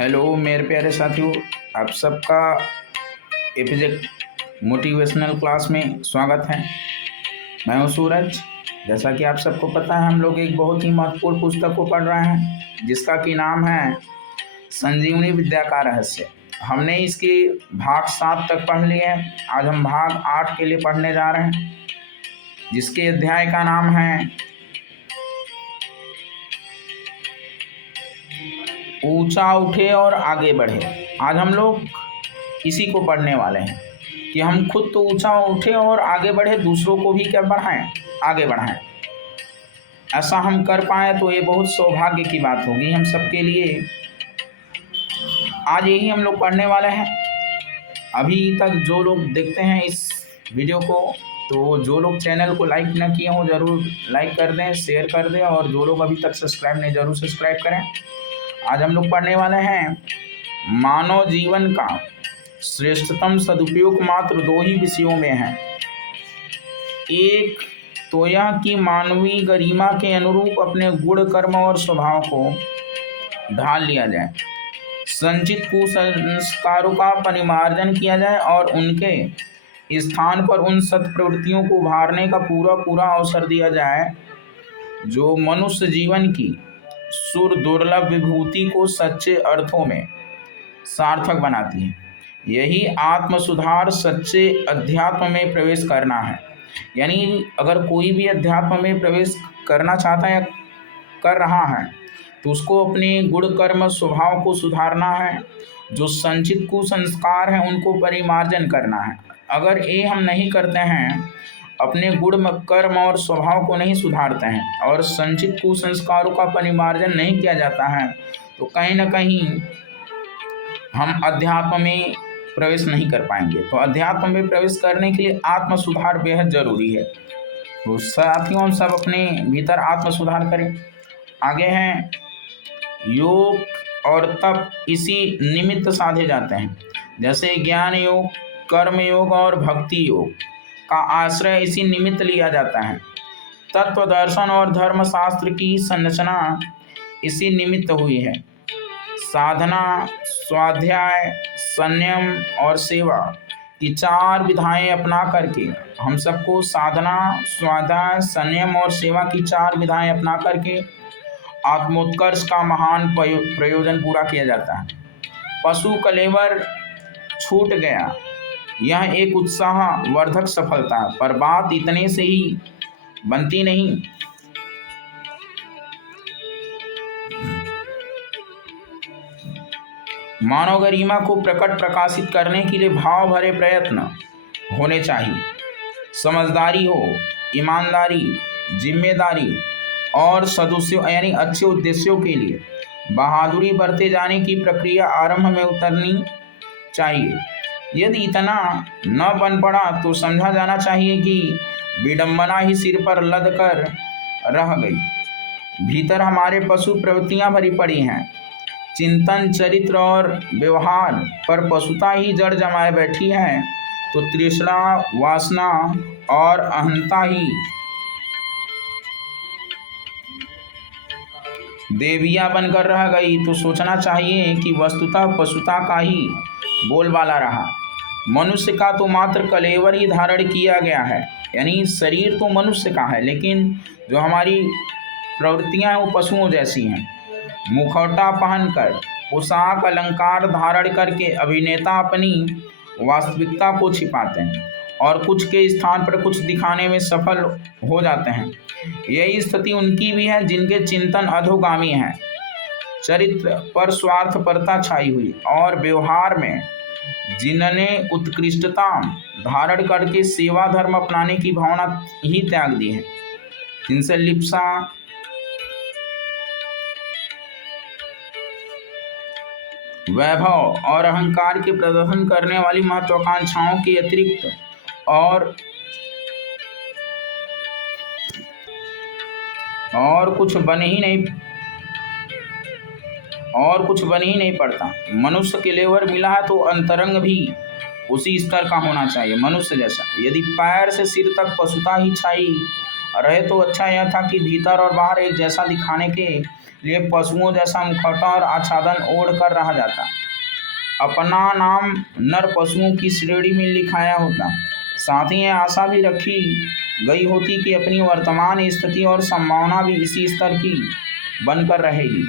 Hello मेरे प्यारे साथियों, आप सबका एपिजेट मोटिवेशनल क्लास में स्वागत है। मैं हूं सूरज। जैसा कि आप सबको पता है, हम लोग एक बहुत ही महत्वपूर्ण पुस्तक को पढ़ रहे हैं जिसका कि नाम है संजीवनी विद्या का रहस्य। हमने इसके भाग 7 तक पढ़ लिए हैं। आज हम भाग 8 के लिए पढ़ने जा रहे हैं, जिसके अध्याय का नाम है ऊंचा उठे और आगे बढ़े। आज हम लोग इसी को पढ़ने वाले हैं कि हम खुद तो ऊंचा उठे और आगे बढ़े, दूसरों को भी क्या बढ़ाएं, आगे बढ़ाएं। ऐसा हम कर पाए तो ये बहुत सौभाग्य की बात होगी हम सबके लिए। आज यही हम लोग पढ़ने वाले हैं। अभी तक जो लोग देखते हैं इस वीडियो को, तो जो लोग चैनल को लाइक न किए हों ज़रूर लाइक कर दें, शेयर कर दें, और जो लोग अभी तक सब्सक्राइब नहीं ज़रूर सब्सक्राइब करें। आज हम लोग पढ़ने वाले हैं मानव जीवन का श्रेष्ठतम सदुपयोग मात्र 2 ही विषयों में है। एक तो यह कि मानवीय गरिमा के अनुरूप अपने गुण, कर्म और स्वभाव को ढाल लिया जाए, संचित कुसंस्कारों का परिमार्जन किया जाए और उनके स्थान पर उन सत्प्रवृत्तियों को उभारने का पूरा अवसर दिया जाए जो मनुष्य जीवन की सुर दुर्लभ विभूति को सच्चे अर्थों में सार्थक बनाती है। यही आत्म सुधार सच्चे अध्यात्म में प्रवेश करना है। यानी अगर कोई भी अध्यात्म में प्रवेश करना चाहता है या कर रहा है तो उसको अपने गुण, कर्म, स्वभाव को सुधारना है। जो संचित कुसंस्कार हैं उनको परिमार्जन करना है। अगर ये हम नहीं करते हैं, अपने गुण, कर्म और स्वभाव को नहीं सुधारते हैं और संचित कुसंस्कारों का परिमार्जन नहीं किया जाता है, तो कहीं ना कहीं हम अध्यात्म में प्रवेश नहीं कर पाएंगे। तो अध्यात्म में प्रवेश करने के लिए आत्म सुधार बेहद जरूरी है। तो साथियों, हम सब अपने भीतर आत्म सुधार करें। आगे हैं योग और तप इसी निमित्त साधे जाते हैं। जैसे ज्ञान योग, कर्म योग और भक्ति योग का आश्रय इसी निमित्त लिया जाता है। तत्व दर्शन और धर्मशास्त्र की संरचना इसी निमित्त हुई है। साधना, स्वाध्याय, संयम और सेवा की 4 विधाएं अपना करके हम सबको साधना, स्वाध्याय, संयम और सेवा की 4 विधाएं अपना करके आत्मोत्कर्ष का महान प्रयोजन पूरा किया जाता है। पशु कलेवर छूट गया, यह एक उत्साहवर्धक सफलता है, पर बात इतने से ही बनती नहीं। मानव गरिमा को प्रकाशित करने के लिए भाव भरे प्रयत्न होने चाहिए। समझदारी हो, ईमानदारी, जिम्मेदारी और सदुद्देश्यों यानी अच्छे उद्देश्यों के लिए बहादुरी बरते जाने की प्रक्रिया आरंभ में उतरनी चाहिए। यदि इतना न बन पड़ा तो समझा जाना चाहिए कि विडंबना ही सिर पर लद कर रह गई। भीतर हमारे पशु प्रवृत्तियां भरी पड़ी हैं। चिंतन, चरित्र और व्यवहार पर पशुता ही जड़ जमाए बैठी है, तो तृष्णा, वासना और अहंता ही देविया बनकर रह गई। तो सोचना चाहिए कि वस्तुतः पशुता का ही बोलबाला रहा। मनुष्य का तो मात्र कलेवर ही धारण किया गया है, यानी शरीर तो मनुष्य का है, लेकिन जो हमारी प्रवृत्तियां हैं वो पशुओं जैसी हैं। मुखौटा पहनकर, पोशाक अलंकार धारण करके अभिनेता अपनी वास्तविकता को छिपाते हैं और कुछ के स्थान पर कुछ दिखाने में सफल हो जाते हैं। यही स्थिति उनकी भी है जिनके चिंतन अधोगामी है। चरित्र पर स्वार्थपरता छाई हुई और व्यवहार में जिन्होंने उत्कृष्टता धारण करके सेवा धर्म अपनाने की भावना ही त्याग दी है, जिनसे लिप्सा, वैभव और अहंकार के प्रदर्शन करने वाली महत्वाकांक्षाओं के अतिरिक्त और कुछ बन ही नहीं पड़ता। मनुष्य के लेवर मिला है तो अंतरंग भी उसी स्तर का होना चाहिए, मनुष्य जैसा। यदि पैर से सिर तक पशुता ही छाई रहे तो अच्छा यह था कि भीतर और बाहर एक जैसा दिखाने के लिए पशुओं जैसा मुखौटा और आच्छादन ओढ़ कर रहा जाता। अपना नाम नर पशुओं की श्रेणी में लिखाया होता। साथ ही यह आशा भी रखी गई होती कि अपनी वर्तमान स्थिति और संभावना भी इसी स्तर की बनकर रहेगी।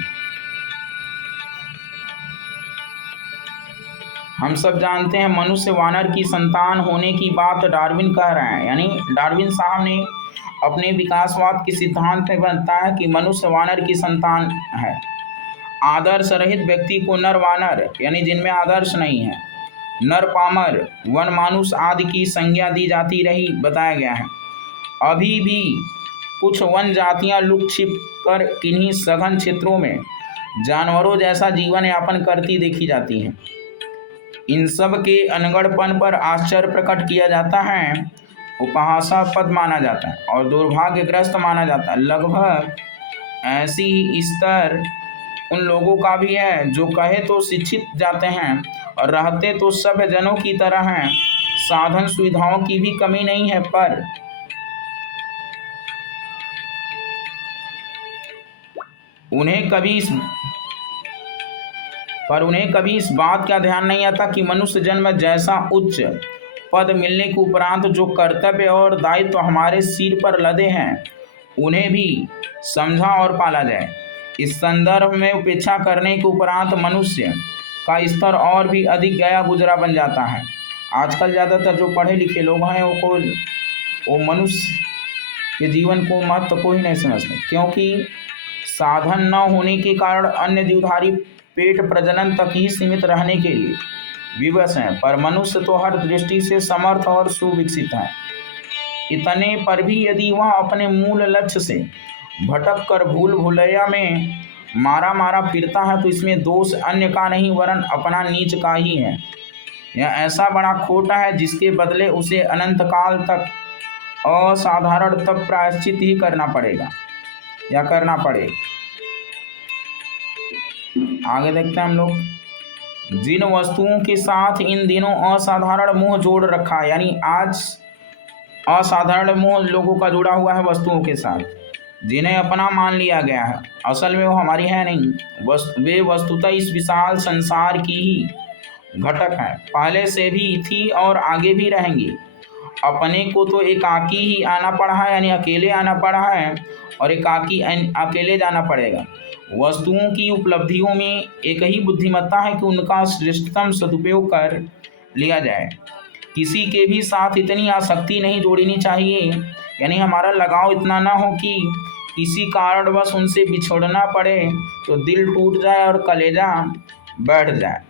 हम सब जानते हैं मनुष्य वानर की संतान होने की बात डार्विन कह रहे हैं, यानी डार्विन साहब ने अपने विकासवाद के सिद्धांत में बताया कि मनुष्य वानर की संतान है। आदर्श रहित व्यक्ति को नर वानर, यानी जिनमें आदर्श नहीं है, नर पामर, वन मानुष आदि की संज्ञा दी जाती रही बताया गया है। अभी भी कुछ वन जातियां लुक छिप कर किन्हीं सघन क्षेत्रों में जानवरों जैसा जीवन यापन करती देखी जाती हैं। इन सब के अनगढ़पन पर आश्चर्य प्रकट किया जाता है, उपहासास्पद माना जाता है और दुर्भाग्यग्रस्त माना जाता है। लगभग ऐसी ही स्तर उन लोगों का भी है जो कहे तो शिक्षित जाते हैं और रहते तो सभ्य जनों की तरह हैं। साधन सुविधाओं की भी कमी नहीं है, पर उन्हें कभी इस बात का ध्यान नहीं आता कि मनुष्य जन्म जैसा उच्च पद मिलने के उपरांत जो कर्तव्य और दायित्व हमारे सिर पर लदे हैं उन्हें भी समझा और पाला जाए। इस संदर्भ में उपेक्षा करने के उपरांत मनुष्य का स्तर और भी अधिक गया गुजरा बन जाता है। आजकल ज़्यादातर जो पढ़े लिखे लोग हैं वो मनुष्य के जीवन को महत्व को ही नहीं समझते, क्योंकि साधन न होने के कारण अन्य जीवधारी पेट प्रजनन तक ही सीमित रहने के लिए विवश हैं, पर मनुष्य तो हर दृष्टि से समर्थ और सुविकसित है। इतने पर भी यदि वह अपने मूल लक्ष्य से भटक कर भूल भुलैया में मारा मारा फिरता है तो इसमें दोष अन्य का नहीं वरन अपना नीच का ही है। यह ऐसा बड़ा खोटा है जिसके बदले उसे अनंत काल तक असाधारण तप प्रायश्चित ही करना पड़ेगा या करना पड़े। आगे देखते हैं हम लोग। जिन वस्तुओं के साथ इन दिनों असाधारण मोह जोड़ रखा है, यानी आज असाधारण मोह लोगों का जुड़ा हुआ है वस्तुओं के साथ, जिन्हें अपना मान लिया गया है, असल में वो हमारी है नहीं। वे वस्तुतः इस विशाल संसार की ही घटक है, पहले से भी थी और आगे भी रहेंगी। अपने को तो एकाकी ही आना पड़ा है, यानी अकेले आना पड़ा है और एकाकी अकेले जाना पड़ेगा। वस्तुओं की उपलब्धियों में एक ही बुद्धिमत्ता है कि उनका श्रेष्ठतम सदुपयोग कर लिया जाए। किसी के भी साथ इतनी आसक्ति नहीं जोड़नी चाहिए, यानी हमारा लगाव इतना ना हो कि किसी कारणवश उनसे बिछड़ना पड़े तो दिल टूट जाए और कलेजा बैठ जाए।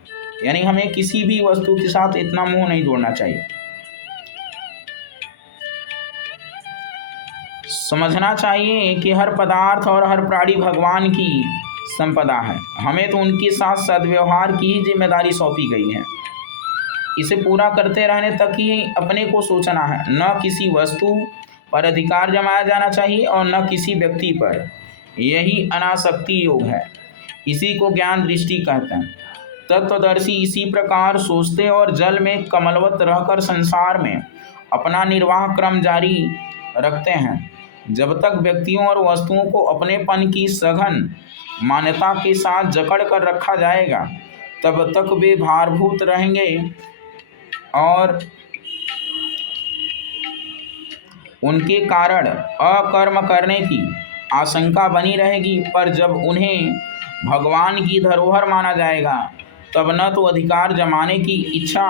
यानी हमें किसी भी वस्तु के साथ इतना मोह नहीं जोड़ना चाहिए। समझना चाहिए कि हर पदार्थ और हर प्राणी भगवान की संपदा है, हमें तो उनके साथ सद्व्यवहार की ही जिम्मेदारी सौंपी गई है। इसे पूरा करते रहने तक ही अपने को सोचना है। न किसी वस्तु पर अधिकार जमाया जाना चाहिए और न किसी व्यक्ति पर। यही अनासक्ति योग है, इसी को ज्ञान दृष्टि कहते हैं। तत्वदर्शी इसी प्रकार सोचते और जल में कमलवत रहकर संसार में अपना निर्वाह क्रम जारी रखते हैं। जब तक व्यक्तियों और वस्तुओं को अपनेपन की सघन मान्यता के साथ जकड़ कर रखा जाएगा, तब तक वे भारभूत रहेंगे और उनके कारण अकर्म करने की आशंका बनी रहेगी। पर जब उन्हें भगवान की धरोहर माना जाएगा, तब न तो अधिकार जमाने की इच्छा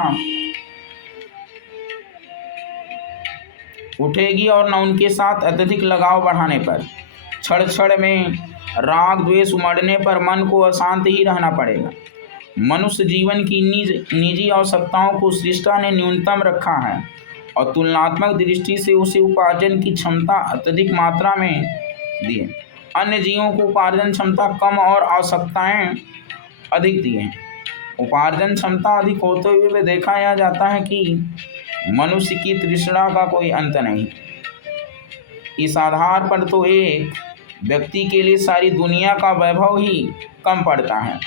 उठेगी और न उनके साथ अत्यधिक लगाव बढ़ाने पर। क्षण क्षण में राग द्वेष उमड़ने पर मन को अशांत ही रहना पड़ेगा। मनुष्य जीवन की निजी आवश्यकताओं को सृष्टा ने न्यूनतम रखा है और तुलनात्मक दृष्टि से उसे उपार्जन की क्षमता अत्यधिक मात्रा में दी है। अन्य जीवों को उपार्जन क्षमता कम और आवश्यकताएं अधिक दी हैं। उपार्जन क्षमता अधिक होते हुए देखा यह जाता है कि मनुष्य की तृष्णा का कोई अंत नहीं। इस आधार पर तो एक व्यक्ति के लिए सारी दुनिया का वैभव ही कम पड़ता है।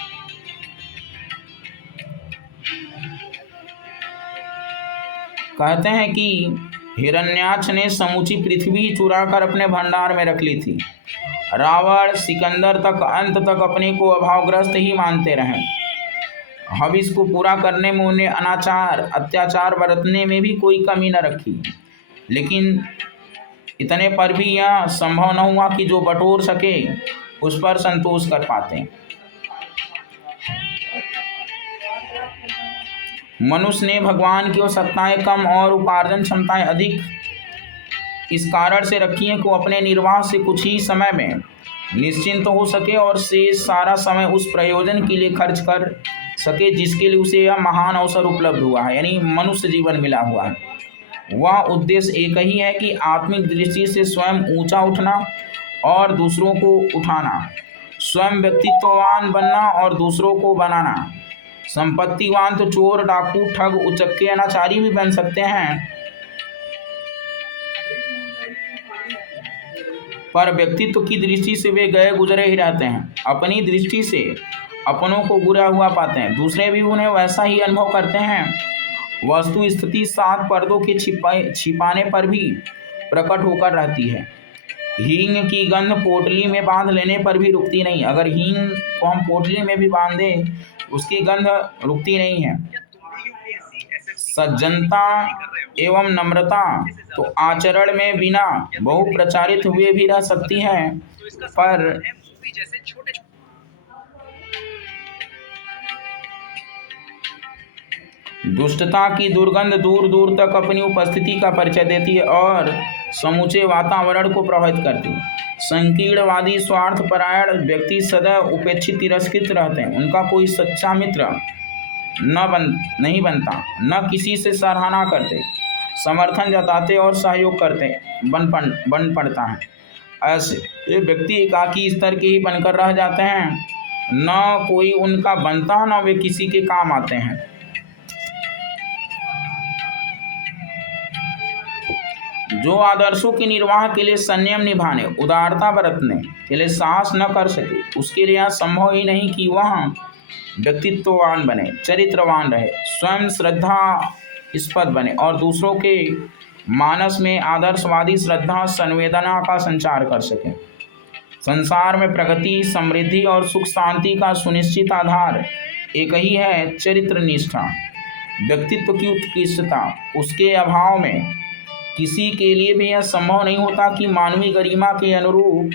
कहते हैं कि हिरण्याक्ष ने समूची पृथ्वी चुरा कर अपने भंडार में रख ली थी। रावण सिकंदर तक अंत तक अपने को अभावग्रस्त ही मानते रहे। हविस को पूरा करने में उन्हें अनाचार अत्याचार बरतने में भी कोई कमी न रखी, लेकिन इतने पर भी यह संभव न हुआ कि जो बटोर सके उस पर संतोष कर पाते। मनुष्य ने भगवान की ओर सत्ताएं कम और उपार्जन क्षमताएं अधिक इस कारण से रखी हैं कि वो अपने निर्वाह से कुछ ही समय में निश्चिंत हो सके और शेष सारा समय उस प्रयोजन के लिए खर्च कर सके जिसके लिए उसे यह महान अवसर उपलब्ध हुआ है, यानी मनुष्य जीवन मिला हुआ है। वह उद्देश्य एक ही है कि आत्मिक दृष्टि से स्वयं ऊंचा उठना और दूसरों को उठाना, स्वयं व्यक्तित्ववान बनना और दूसरों को बनाना। संपत्तिवान तो चोर, डाकू, ठग, उचक्के, अनाचारी भी बन सकते हैं, पर व्यक्तित्व की दृष्टि से वे गए गुजरे ही रहते हैं। अपनी दृष्टि से अपनों को बुरा हुआ पाते हैं, दूसरे भी उन्हें वैसा ही अनुभव करते हैं। वस्तु स्थिति 7 पर्दों के छिपाने पर भी प्रकट होकर रहती है। हींग की गंध पोटली में बांध लेने पर भी रुकती नहीं। अगर हींग को हम पोटली में भी बांध दें उसकी गंध रुकती नहीं है। सज्जनता एवं नम्रता तो आचरण में बिना बहु प्रचारित हुए भी रह सकती है, पर दुष्टता की दुर्गंध दूर दूर तक अपनी उपस्थिति का परिचय देती है और समूचे वातावरण को प्रभावित करती है। संकीर्णवादी स्वार्थपरायण व्यक्ति सदैव उपेक्षित तिरस्कृत रहते हैं। उनका कोई सच्चा मित्र नहीं बनता, न किसी से सराहना करते, समर्थन जताते और सहयोग करते बन पड़ता है। ऐसे ये व्यक्ति एकाकी स्तर के ही बनकर रह जाते हैं, न कोई उनका बनता न वे किसी के काम आते हैं। जो आदर्शों के निर्वाह के लिए संयम निभाने, उदारता बरतने के लिए साहस न कर सके, उसके लिए यह संभव ही नहीं कि वह व्यक्तित्ववान बने, चरित्रवान रहे, स्वयं श्रद्धास्पद बने और दूसरों के मानस में आदर्शवादी श्रद्धा संवेदना का संचार कर सके। संसार में प्रगति, समृद्धि और सुख शांति का सुनिश्चित आधार एक ही है, चरित्र निष्ठा, व्यक्तित्व की उत्कृष्टता। उसके अभाव में किसी के लिए भी यह संभव नहीं होता कि मानवीय गरिमा के अनुरूप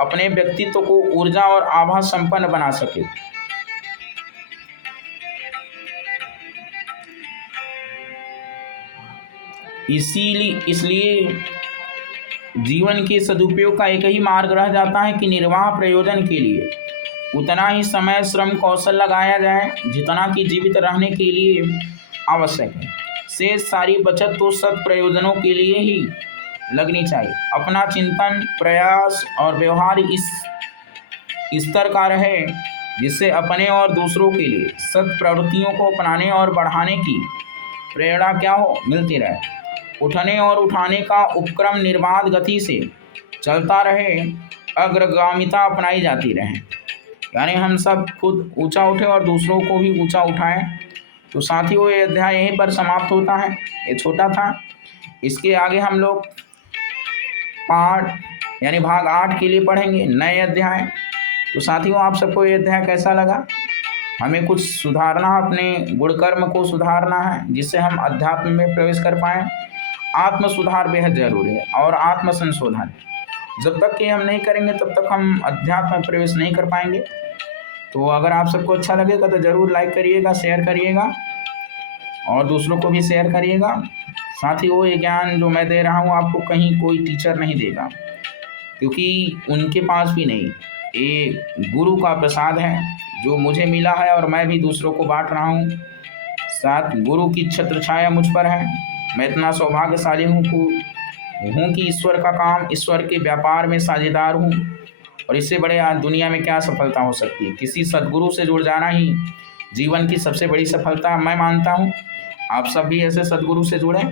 अपने व्यक्तित्व को ऊर्जा और आभा संपन्न बना सके। इसलिए जीवन के सदुपयोग का एक ही मार्ग रह जाता है कि निर्वाह प्रयोजन के लिए उतना ही समय, श्रम, कौशल लगाया जाए जितना कि जीवित रहने के लिए आवश्यक है। शेष सारी बचत तो सद प्रयोजनों के लिए ही लगनी चाहिए। अपना चिंतन, प्रयास और व्यवहार इस स्तर का रहे जिससे अपने और दूसरों के लिए सद प्रवृत्तियों को अपनाने और बढ़ाने की प्रेरणा क्या हो मिलती रहे। उठने और उठाने का उपक्रम निर्बाध गति से चलता रहे, अग्रगामिता अपनाई जाती रहे, यानी हम सब खुद ऊंचा उठे और दूसरों को भी ऊंचा उठाएं। तो साथियों, ये अध्याय यहीं पर समाप्त होता है। ये छोटा था, इसके आगे हम लोग पाठ यानी भाग 8 के लिए पढ़ेंगे नए अध्याय। तो साथियों, आप सबको ये अध्याय कैसा लगा? हमें कुछ सुधारना, अपने गुणकर्म को सुधारना है जिससे हम अध्यात्म में प्रवेश कर पाएँ। आत्म सुधार बेहद जरूरी है और आत्म संशोधन जब तक कि हम नहीं करेंगे तब तक हम अध्यात्म में प्रवेश नहीं कर पाएंगे। तो अगर आप सबको अच्छा लगेगा तो ज़रूर लाइक करिएगा, शेयर करिएगा और दूसरों को भी शेयर करिएगा। साथ ही वो ये ज्ञान जो मैं दे रहा हूँ आपको कहीं कोई टीचर नहीं देगा, क्योंकि उनके पास भी नहीं, ये गुरु का प्रसाद है जो मुझे मिला है और मैं भी दूसरों को बांट रहा हूँ। साथ गुरु की छत्र छाया मुझ पर है। मैं इतना सौभाग्यशाली हूँ कि ईश्वर का काम, ईश्वर के व्यापार में साझेदार हूँ। और इससे बड़े आज दुनिया में क्या सफलता हो सकती है? किसी सद्गुरु से जुड़ जाना ही जीवन की सबसे बड़ी सफलता मैं मानता हूँ। आप सब भी ऐसे सद्गुरु से जुड़ें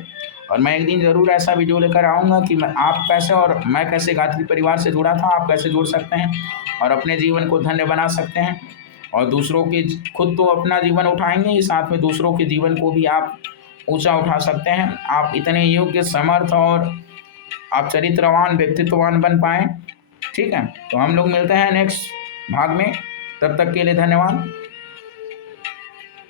और मैं एक दिन ज़रूर ऐसा वीडियो लेकर आऊँगा कि आप कैसे और मैं कैसे गायत्री परिवार से जुड़ा था, आप कैसे जुड़ सकते हैं और अपने जीवन को धन्य बना सकते हैं। और दूसरों के, खुद तो अपना जीवन उठाएंगे ही, साथ में दूसरों के जीवन को भी आप ऊंचा उठा सकते हैं। आप इतने योग्य, समर्थ और आप चरित्रवान, व्यक्तित्ववान बन पाएँ। ठीक है, तो हम लोग मिलते हैं नेक्स्ट भाग में। तब तक के लिए धन्यवाद।